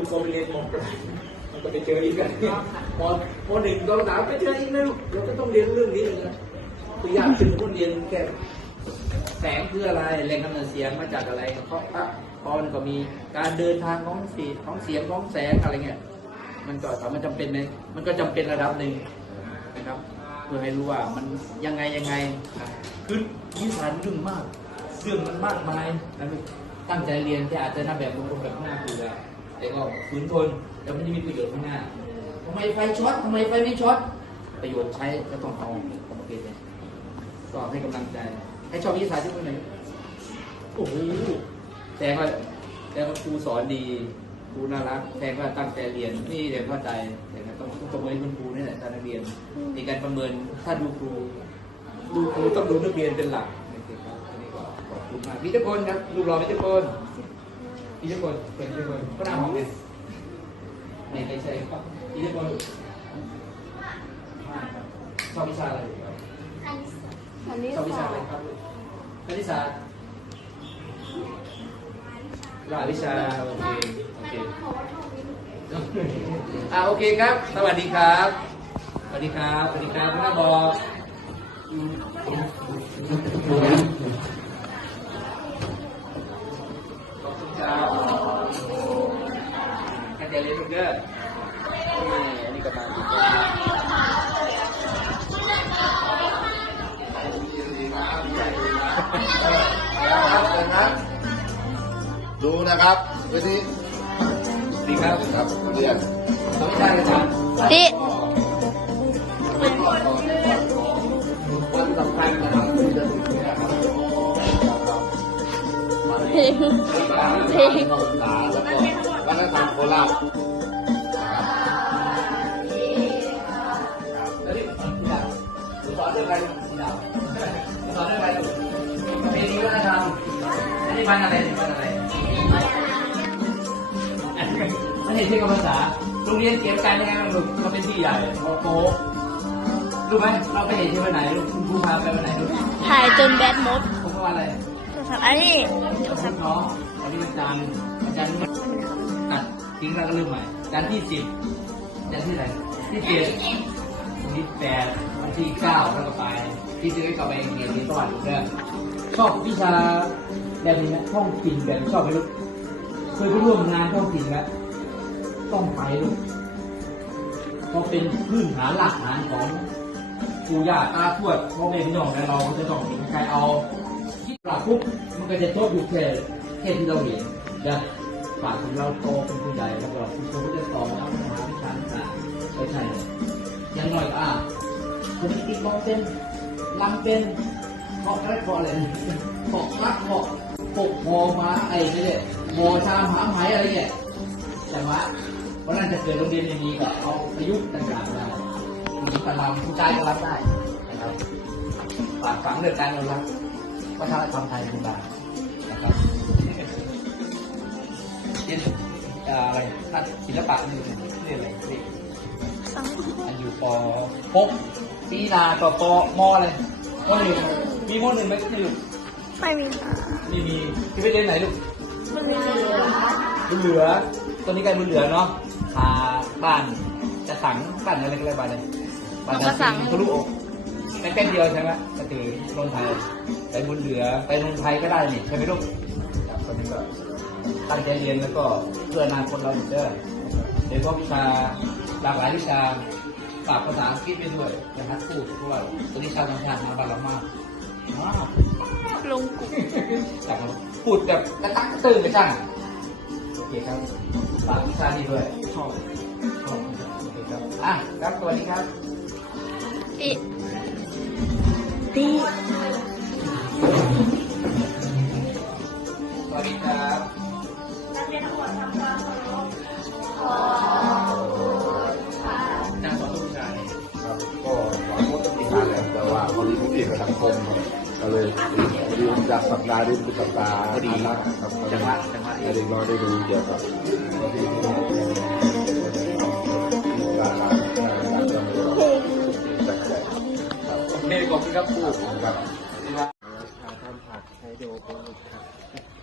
คือพอไปเรียนมปลายมันก็ไปเจออีกกันมมหนึ่งตอนสามไปเจออีกนะลูกเราก็ต้องเรียนเรื่องนี้นะคือยากถึงคนเรียนแค่แสงคืออะไรแรงกำเนิดเสียงมาจากอะไรเพราะอะพอมันก็มีการเดินทางของสีของเสียงของแสงอะไรเงี้ยมันก็ถามมันจำเป็นไหมมันก็จำเป็นระดับหนึ่งนะครับ เพื่อให้รู้ว่ามันยังไงยังไงนะคือวิสารยุ่งมากเรื่องมันมากมายนะลูกตั้งใจเรียนที่อาจจะทำแบบบางคนแบบข้างหน้าคือแบบ แต่ก็ฝืนทนแต่มันจะมีประโยชน์ข้างหน้าทำไมไฟช็อตทำไมไฟไม่ช็อตประโยชน์ใช้ก็ต้องเอาของประเภทนี้ก็ให้กำลังใจ ให้ชอบวิสาที่คนไหนโอ้โหแต่ว่าแต่ว่าครูสอนดีครูน่ารักแทนว่าตั้งใจเรียนนี่เรียนเข้าใจแต่ก็ต้องต้องประเมินคุณครูนี่แหละตอนเรียนในการประเมินถ้าดูครูดูครูต้องดูนักเรียนเป็นหลักนะครับอันนี้ก็ขอบคุณมากพิจพลครับรูปรอพิจพ ลพิจพลเป็นพิจพลก็น่าหอมเลยไหนใครใช่ครับพิจพลชอบวิชาอะไรครับอันนี้ชอบวิชาสาอะไรครับคณิตศาสตร์หลายวิชาโอเคโอเคอ่าโอเคครับ สวัสดีครับ สวัสดีครับ สวัสดีครับคุณแม่บอก นะครับเวทีดีครับครับเรียนสองชาติครับติวันสำคัญนะครับที่จะถึงนี้นะครับเพลงเพลงนักศึกษาแล้วก็วัฒนธรรมโคราชแล้วนี่พี่ดาวสอนเรื่องอะไรพี่ดาวสอนเรื่องอะไรเพลงนี้วัฒนธรรมอันนี้พันอะไรนี่พันอะไร มันเห็นที่กับภาษาโรงเรียนเกี่ยวกันยังไงลูกเราเป็นที่ใหญ่โอ้โหรู้ไหมเราไปเห็นที่วันไหนลูกคุณครูพาไปวันไหนลูกถ่ายจนแบตหมดผมว่าอะไรโทรศัพท์อันนี้โทรศัพท์น้องวันนี้อาจารย์อาจารย์ตัดทิ้งแล้วก็เริ่มใหม่อาจารย์ที่สิบอาจารย์ที่ไหนที่เจ็ดที่แปดวันที่เก้าแล้วก็ไปที่จะได้กลับไปเรียนที่สวรรค์เด้อชอบวิชาแบบนี้ไหมท่องถิ่นแบบชอบไหมลูกเคยไปร่วมงานท่องถิ่นแล้ว ต้องไปลูกเพราะเป็นพื้นฐานหลักฐานของปู่ย่าตาทวดพ่อแม่พี่น้องและเราจะต้องมีใครเอาที่ปรับปุ๊บมันก็จะโทษอยู่แค่แค่ที่เราเห็นนะฝากถึงเราโตเป็นผู้ใหญ่แล้วก็คุณครูก็จะสอนเราหาวิชาต่างๆไม่ใช่อยังหน่อยก็อะผมติดมองเป็นลำเป็นเกาะอะไรเกาะอะไรเกรักเกปกคอมาไอ้นี่เนี่ยโมชามหาไหมอะไรเนี่ยแต่ว่า เพราะนั้นจะเกิดโรงเรียนอย่างนี้ก็เอาประยุกต์ต่างๆมาผู้หญิงกับลำผู้ชายก็รับได้นะครับฝากฝังเรื่องการอนุรักษ์วัฒนธรรมไทยโบราณนะครับเรียนอะไรศิลปะนี่เรียนอะไรเรียนอันอยู่ปหกปีนาต่อปมอะไรมหนึ่งมีมหนึ่งไหมไม่รู้ไม่มีค่ะมีมีที่ไปเรียนไหนลูกม่มีเลยบุญเหลือ ตอนนี้ใกล้บุญเหลือเนาะ พาบ้านจะสังบ้านอะไรก็เลยบ้านเลยบ้านจะสังทะลุอกแค่เดียวใช่ไหมก็คือนนทไทยไปบุญเหลือไปนนทไทยก็ได้นี่ใช่ไหมลูกครับตอนนี้ก็ตั้งใจเรียนแล้วก็เพื่ออนาคตเราอยู่เด้อเดี๋ยวก็วิชาหลากหลายวิชาฝากภาษาอังกฤษไปด้วยนะครับพูดเพราะว่าตอนนี้ชาวต่างชาติมาบ้านเรามากมากลงกลุ่มจากพูดแบบกระตักกระตื้นไปจังโอเคครับฝากวิชานี้ด้วย ชอบชอบโอเคครับอะครับสวัสดีครับติติสวัสดีครับครับก็หวังว่าจะมีงานแหละแต่ว่าพอดีผมเองกับสังคมก็เลยพอดีผมจากสัปดาห์นี้เป็นสัปดาห์พอดีครับจังหวะจังหวะให้เด็กน้อยได้ดูเกี่ยวกับ ขอบคุณครับครูครับว่าทำผักไฮโดรโปนิกครับ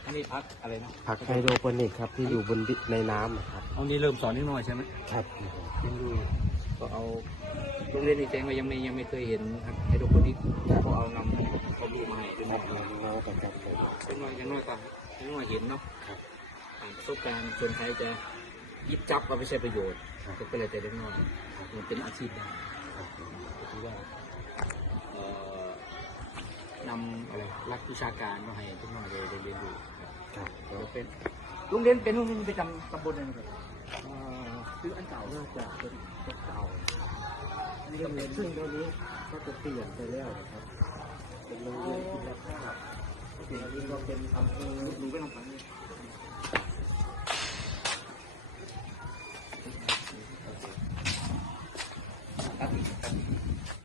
อันนี้พักอะไรนะผักไฮโดรโปนิกครับที่อยู่บนดิในน้ำอะครับเอานี่เริ่มสอนนิดหน่อยใช่ไหมครับเรียนรู้ก็เอาโรงเรียนในแจ้งว่ายังไม่ยังไม่เคยเห็นไฮโดรโปนิกก็เอานำความรู้มาให้ด้วยครันะบน้องๆประจำเลยเป็นน้อยยังน้อยก็ยังน้อยเห็นเนาะผ่านประสบการณ์ส่วนใครจะหยิบจับเอาไปใช้ประโยชน์ก็เป็นอะไรแต่เล็กน้อยมันเป็นอาชีพได้ก็ถือว่าเอ่อ นำอะไรรักวิชาการมาให้ทุกน้อยเลยได้เรียนรู้ครับเราเป็นโรงเรียนเป็นโรงเรียนประจำตำบลอะไรครับเอ่อคืออันเก่าน่าจะเป็นตัวเก่าเรียนเรียนซึ่งตอนนี้ก็จะเปลี่ยนไปแล้วนะครับ เป็นโรงเรียนคุณภาพเป็นอันนี้ก็เป็นอำเภอรู้ไปลองฟังดิอ